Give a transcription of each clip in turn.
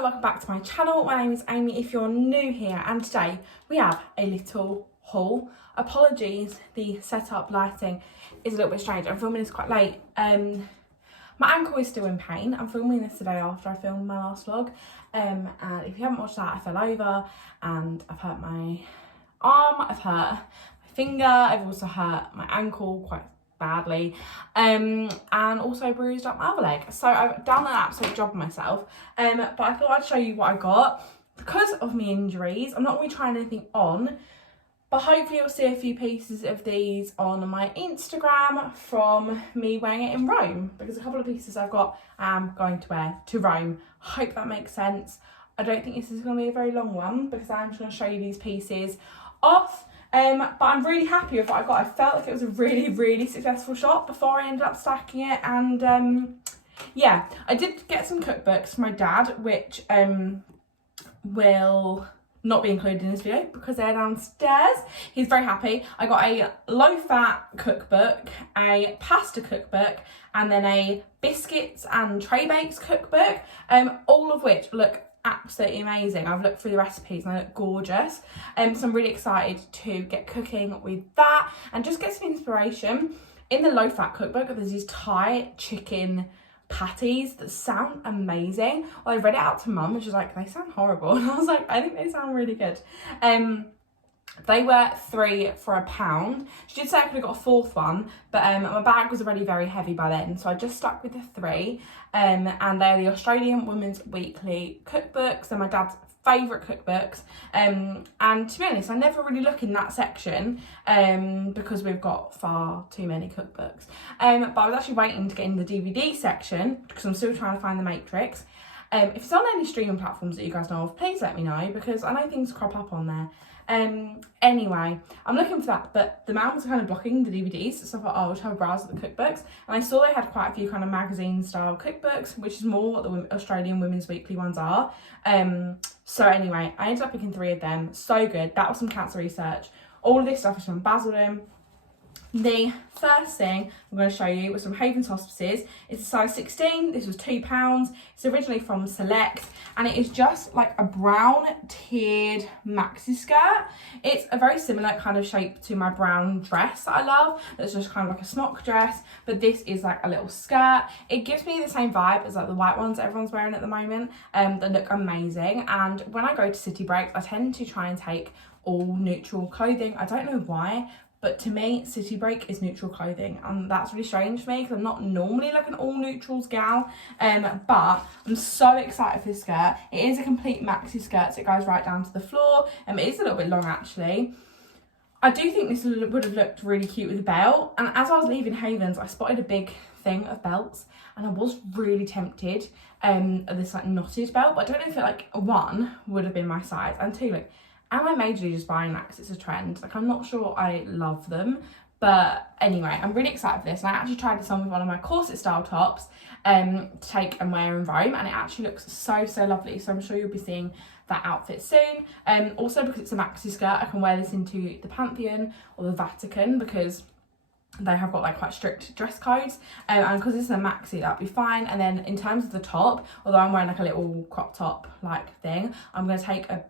and welcome back to my channel. My name is Amy if you're new here, and today we have a little haul. Apologies, the setup lighting is a little bit strange. I'm filming this quite late. My ankle is still in pain. I'm filming this today after I filmed my last vlog. And if you haven't watched that, I fell over and I've hurt my arm, I've hurt my finger, I've also hurt my ankle quite badly, and also bruised up my other leg. So I've done an absolute job of myself, but I thought I'd show you what I got. Because of my injuries, I'm not really trying anything on, but hopefully you'll see a few pieces of these on my Instagram from me wearing it in Rome, because a couple of pieces I've got I'm going to wear to Rome. Hope that makes sense. I don't think this is going to be a very long one because I'm just going to show you these pieces off. But I'm really happy with what I got. I felt like it was a really successful shop before I ended up stacking it. And yeah, I did get some cookbooks for my dad, which will not be included in this video because they're downstairs. He's very happy. I got a low-fat cookbook, a pasta cookbook, and then a biscuits and tray bakes cookbook, all of which look absolutely amazing. I've looked through the recipes and they look gorgeous, so I'm really excited to get cooking with that and just get some inspiration. In the low fat cookbook there's these Thai chicken patties that sound amazing. Well, I read it out to mum and she was like, they sound horrible, and I was like, I think they sound really good. They were 3 for £1. She did say I could have got a fourth one, but my bag was already very heavy by then, so I just stuck with the 3. And they're the Australian Women's Weekly cookbooks. They're my dad's favourite cookbooks. And to be honest, I never really look in that section because we've got far too many cookbooks. But I was actually waiting to get in the DVD section because I'm still trying to find The Matrix. If it's on any streaming platforms that you guys know of, please let me know because I know things crop up on there. Anyway, I'm looking for that, but the man was kind of blocking the DVDs, so I thought, oh, I'll just have a browse at the cookbooks. And I saw they had quite a few kind of magazine style cookbooks, which is more what the Australian Women's Weekly ones are. So anyway, I ended up picking 3 of them. So good. That was some cancer research. All of this stuff is from Basildon. The first thing I'm going to show you was from Haven's Hospices. It's a size 16. This was £2. It's originally from Select, and it is just like a brown tiered maxi skirt. It's a very similar kind of shape to my brown dress that I love. It's just kind of like a smock dress, but this is like a little skirt. It gives me the same vibe as like the white ones that everyone's wearing at the moment, that look amazing. And when I go to city breaks, I tend to try and take all neutral clothing. I don't know why, but to me, city break is neutral clothing, and that's really strange for me because I'm not normally like an all neutrals gal. But I'm so excited for this skirt. It is a complete maxi skirt, so it goes right down to the floor. It is a little bit long actually. I do think this would have looked really cute with a belt. And as I was leaving Haven's, I spotted a big thing of belts, and I was really tempted of this like knotted belt. But I don't know if it like 1 would have been my size, and 2 like. Am I majorly just buying that because it's a trend? Like, I'm not sure I love them. But anyway, I'm really excited for this. And I actually tried this on with one of my corset style tops to take and wear in Rome. And it actually looks so lovely. So I'm sure you'll be seeing that outfit soon. Also, because it's a maxi skirt, I can wear this into the Pantheon or the Vatican because they have got like quite strict dress codes, and because it's a maxi, that'd be fine. And then in terms of the top, although I'm wearing like a little crop top like thing, I'm going to take a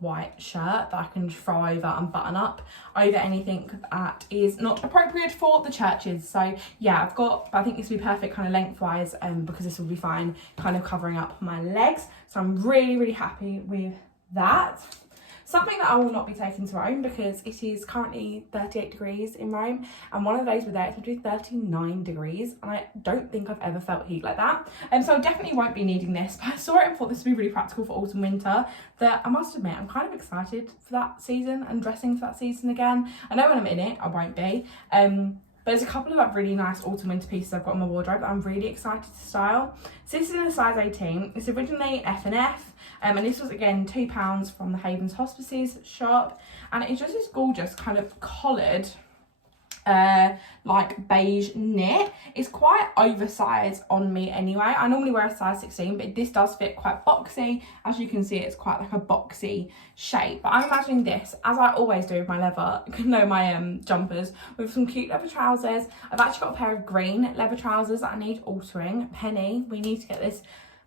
white shirt that I can throw over and button up over anything that is not appropriate for the churches. So yeah, I think this will be perfect kind of lengthwise, because this will be fine kind of covering up my legs. So I'm really happy with that. Something that I will not be taking to Rome because it is currently 38 degrees in Rome, and one of the days we're there it's going to be 39 degrees, and I don't think I've ever felt heat like that. So I definitely won't be needing this, but I saw it and thought this would be really practical for autumn winter. That I must admit I'm kind of excited for that season and dressing for that season again. I know when I'm in it I won't be, but there's a couple of like really nice autumn winter pieces I've got in my wardrobe that I'm really excited to style. So this is in a size 18. It's originally F&F, and this was again £2 from the Haven's Hospices shop, and it's just this gorgeous kind of collared like beige knit. It's quite oversized on me anyway. I normally wear a size 16, but this does fit quite boxy. As you can see, it's quite like a boxy shape, but I'm imagining this, as I always do with my my jumpers, with some cute leather trousers. I've actually got a pair of green leather trousers that I need altering. Penny, we need to get this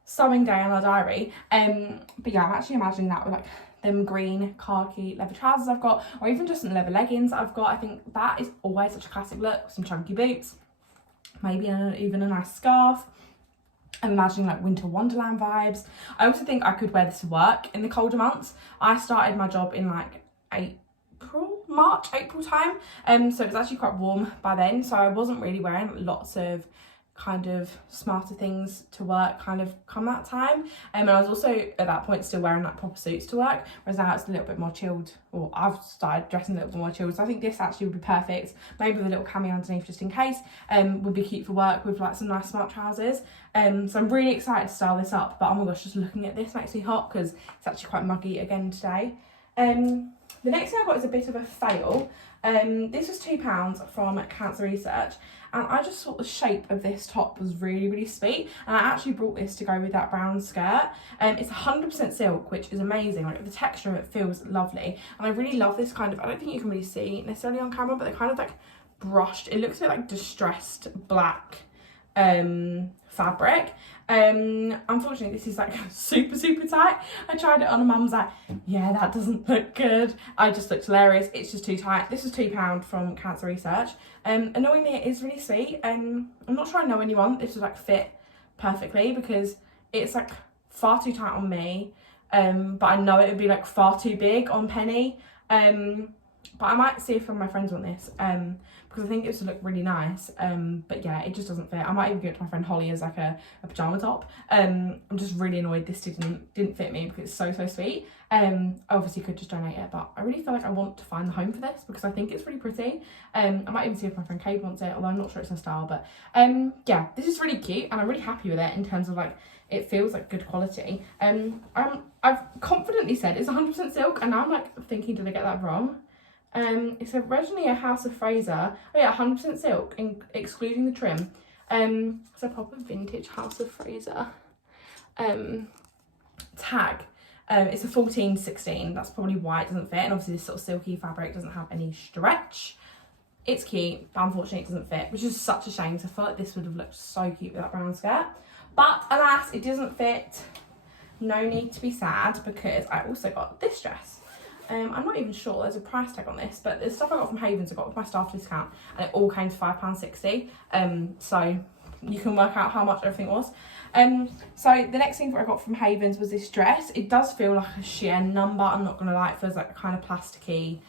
sewing day in our diary. But yeah, I'm actually imagining that with like them green khaki leather trousers I've got, or even just some leather leggings I've got. I think that is always such a classic look. Some chunky boots, maybe even a nice scarf. I'm imagining like winter wonderland vibes. I also think I could wear this to work in the colder months. I started my job in like March, April time, so it was actually quite warm by then, so I wasn't really wearing lots of kind of smarter things to work kind of come that time, and I was also at that point still wearing like proper suits to work, whereas now it's a little bit more chilled, or I've started dressing a little bit more chilled, so I think this actually would be perfect, maybe with a little cami underneath just in case. Would be cute for work with like some nice smart trousers. So I'm really excited to style this up, but oh my gosh, just looking at this makes me hot because it's actually quite muggy again today. The next thing I got is a bit of a fail. This was £2 from Cancer Research, and I just thought the shape of this top was really, really sweet, and I actually brought this to go with that brown skirt. It's 100% silk, which is amazing. Like, the texture of it feels lovely, and I really love this kind of, I don't think you can really see necessarily on camera, but they're kind of like brushed, it looks a bit like distressed black fabric. Unfortunately this is like super tight. I tried it on and mum was like, yeah, that doesn't look good. I just looked hilarious. It's just too tight. This was £2 from Cancer Research. Annoyingly it is really sweet. I'm not sure I know anyone this would like fit perfectly because it's like far too tight on me, but I know it would be like far too big on Penny. But I might see if some of my friends want this, because I think it would look really nice. But yeah, it just doesn't fit. I might even give it to my friend Holly as like a pyjama top. I'm just really annoyed this didn't fit me because it's so sweet. I obviously could just donate it, but I really feel like I want to find the home for this because I think it's really pretty. I might even see if my friend Kate wants it, although I'm not sure it's her style. But yeah, this is really cute and I'm really happy with it in terms of like, it feels like good quality. I've confidently said it's 100% silk, and now I'm like thinking, did I get that wrong? It's originally a House of Fraser. Oh yeah, 100% silk, excluding the trim. It's a proper vintage House of Fraser tag. It's a 14-16. That's probably why it doesn't fit. And obviously this sort of silky fabric doesn't have any stretch. It's cute, but unfortunately it doesn't fit, which is such a shame because I feel like this would have looked so cute with that brown skirt. But alas, it doesn't fit. No need to be sad because I also got this dress. I'm not even sure, there's a price tag on this, but the stuff I got from Havens I got with my staff discount, and it all came to £5.60. So you can work out how much everything was. So the next thing that I got from Havens was this dress. It does feel like a sheer number, I'm not gonna lie. It feels like a kind of plasticky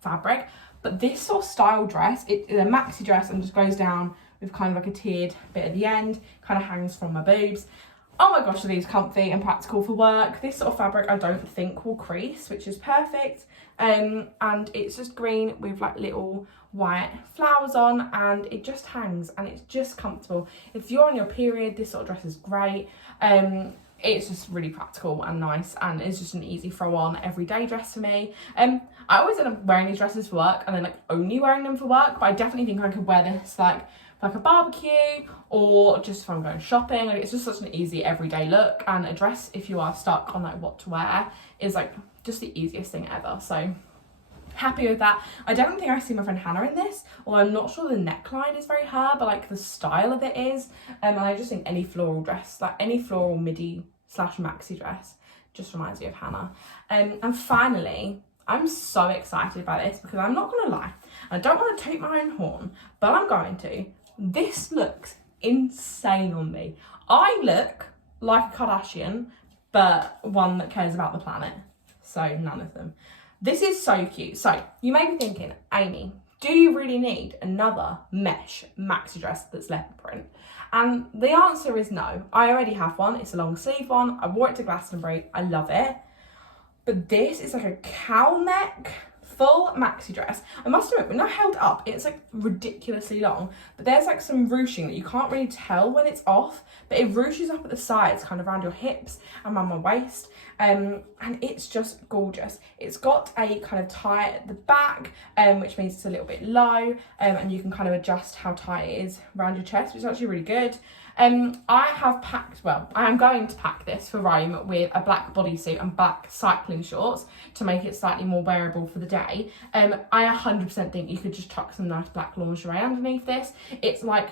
fabric, but this sort of style dress, it's a maxi dress and just goes down with kind of like a tiered bit at the end, kind of hangs from my boobs. Oh my gosh, are these comfy and practical for work. This sort of fabric I don't think will crease, which is perfect. And it's just green with like little white flowers on, and it just hangs and it's just comfortable. If you're on your period, this sort of dress is great. It's just really practical and nice, and it's just an easy throw on everyday dress for me. I always end up wearing these dresses for work and then like only wearing them for work, but I definitely think I could wear this like a barbecue or just if I'm going shopping. Like, it's just such an easy everyday look, and a dress, if you are stuck on like what to wear, is like just the easiest thing ever. So happy with that. I don't think I see my friend Hannah in this, or I'm not sure the neckline is very her, but like the style of it is. And I just think any floral dress, like any floral midi / maxi dress, just reminds me of Hannah. And finally, I'm so excited by this because I'm not gonna lie, I don't want to toot my own horn, but I'm going to. This looks insane on me. I look like a Kardashian, but one that cares about the planet. So none of them. This is so cute. So you may be thinking, Amy, do you really need another mesh maxi dress that's leopard print? And the answer is no. I already have one. It's a long sleeve one. I wore it to Glastonbury. I love it. But this is like a cowl neck full maxi dress. I must admit, when I held it up, it's like ridiculously long, but there's like some ruching that you can't really tell when it's off, but it ruches up at the sides, kind of around your hips and around my waist, and it's just gorgeous. It's got a kind of tie at the back, which means it's a little bit low, and you can kind of adjust how tight it is around your chest, which is actually really good. I am going to pack this for Rome with a black bodysuit and black cycling shorts to make it slightly more wearable for the day. I 100% think you could just tuck some nice black lingerie underneath this. It's like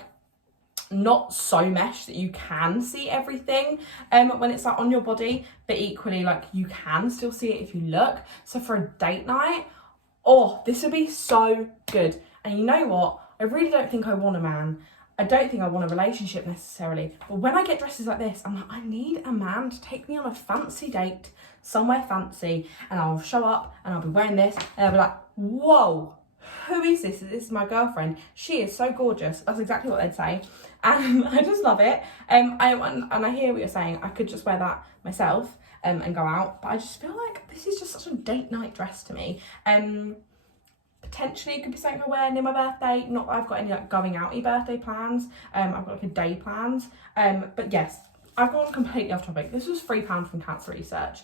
not so mesh that you can see everything when it's like on your body, but equally like you can still see it if you look. So for a date night, oh, this would be so good. And you know what? I really don't think I want a man. I don't think I want a relationship necessarily. But when I get dresses like this, I'm like, I need a man to take me on a fancy date, somewhere fancy, and I'll show up and I'll be wearing this and I'll be like, whoa, who is this? This is my girlfriend. She is so gorgeous. That's exactly what they'd say. And I just love it. And I hear what you're saying. I could just wear that myself and go out. But I just feel like this is just such a date night dress to me. Potentially it could be something I wear near my birthday. Not that I've got any like going outy birthday plans. I've got like a day plans. But yes, I've gone completely off topic. This was £3 from Cancer Research.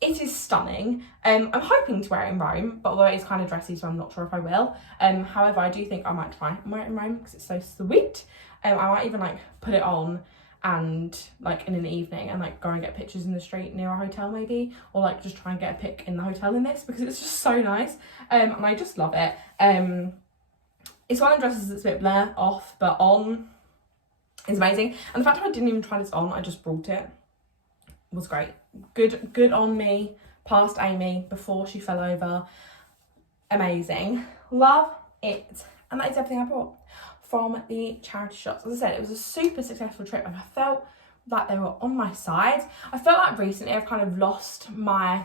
It is stunning. I'm hoping to wear it in Rome, but although it's kind of dressy, so I'm not sure if I will. However, I do think I might try and wear it in Rome because it's so sweet. I might even like put it on and like in an evening and like go and get pictures in the street near a hotel maybe, or like just try and get a pic in the hotel in this because it's just so nice. And I just love it. It's one of the dresses that's a bit blur off, but on is amazing. And the fact that I didn't even try this on, I just brought it, was great. Good on me, past Amy before she fell over. Amazing. Love it. And that is everything I brought from the charity shops. As I said, it was a super successful trip and I felt like they were on my side. I felt like recently I've kind of lost my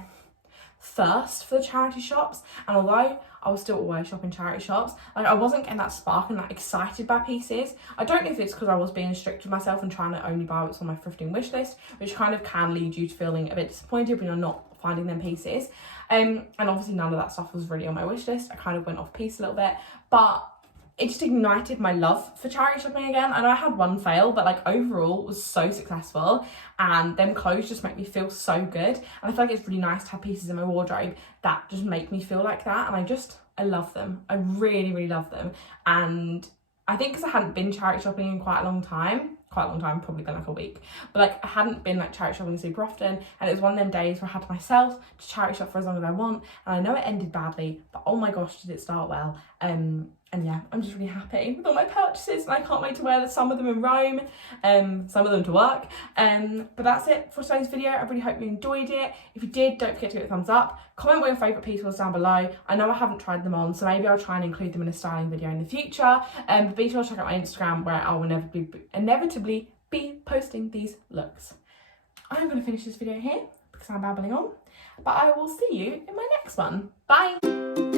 thirst for the charity shops, and although I was still always shopping charity shops, like I wasn't getting that spark and that excited by pieces. I don't know if it's because I was being strict with myself and trying to only buy what's on my thrifting wish list, which kind of can lead you to feeling a bit disappointed when you're not finding them pieces. And obviously none of that stuff was really on my wish list. I kind of went off piece a little bit, but it just ignited my love for charity shopping again. I know I had one fail, but like overall it was so successful, and them clothes just make me feel so good. And I feel like it's really nice to have pieces in my wardrobe that just make me feel like that. And I love them. I really, really love them. And I think because I hadn't been charity shopping in quite a long time, probably been like a week, but like I hadn't been like charity shopping super often, and it was one of them days where I had myself to charity shop for as long as I want. And I know it ended badly, but oh my gosh, did it start well. And yeah, I'm just really happy with all my purchases, and I can't wait to wear some of them in Rome, some of them to work. But that's it for today's video. I really hope you enjoyed it. If you did, don't forget to give it a thumbs up. Comment what your favourite piece was down below. I know I haven't tried them on, so maybe I'll try and include them in a styling video in the future. But be sure to check out my Instagram, where I will inevitably be posting these looks. I'm going to finish this video here because I'm babbling on, but I will see you in my next one. Bye!